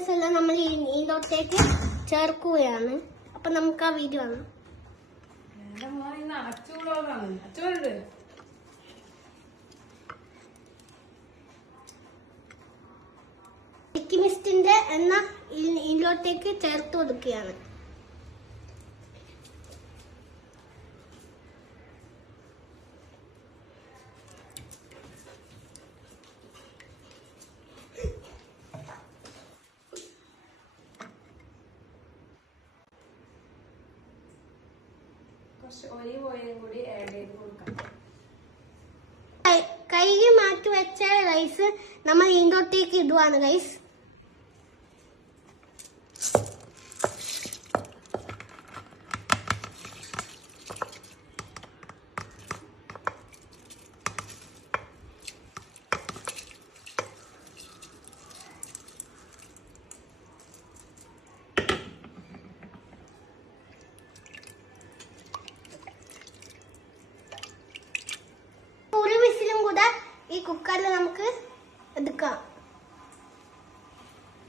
Ingredients എല്ലാം നമ്മൾ ഇതിലോട്ടേക്ക് ചേർക്കുകയാണ്. അപ്പൊ നമുക്ക് ആ വീഡിയോ ആണ്. മിൽക്കി മിസ്റ്റിന്റെ എണ്ണ ഇതിലോട്ടേക്ക് ചേർത്ത് കൊടുക്കുകയാണ്. ഒലിവ് ഓയിലും കൂടി ആഡ് ചെയ്ത് കൊടുക്കാം. കഴുകി മാറ്റി വെച്ച റൈസ് നമ്മൾ ഇതിലോട്ടേക്ക് ഇടുവാണ് ഗൈസ്. ഈ കുക്കറിൽ നമുക്ക് എടുക്കാം.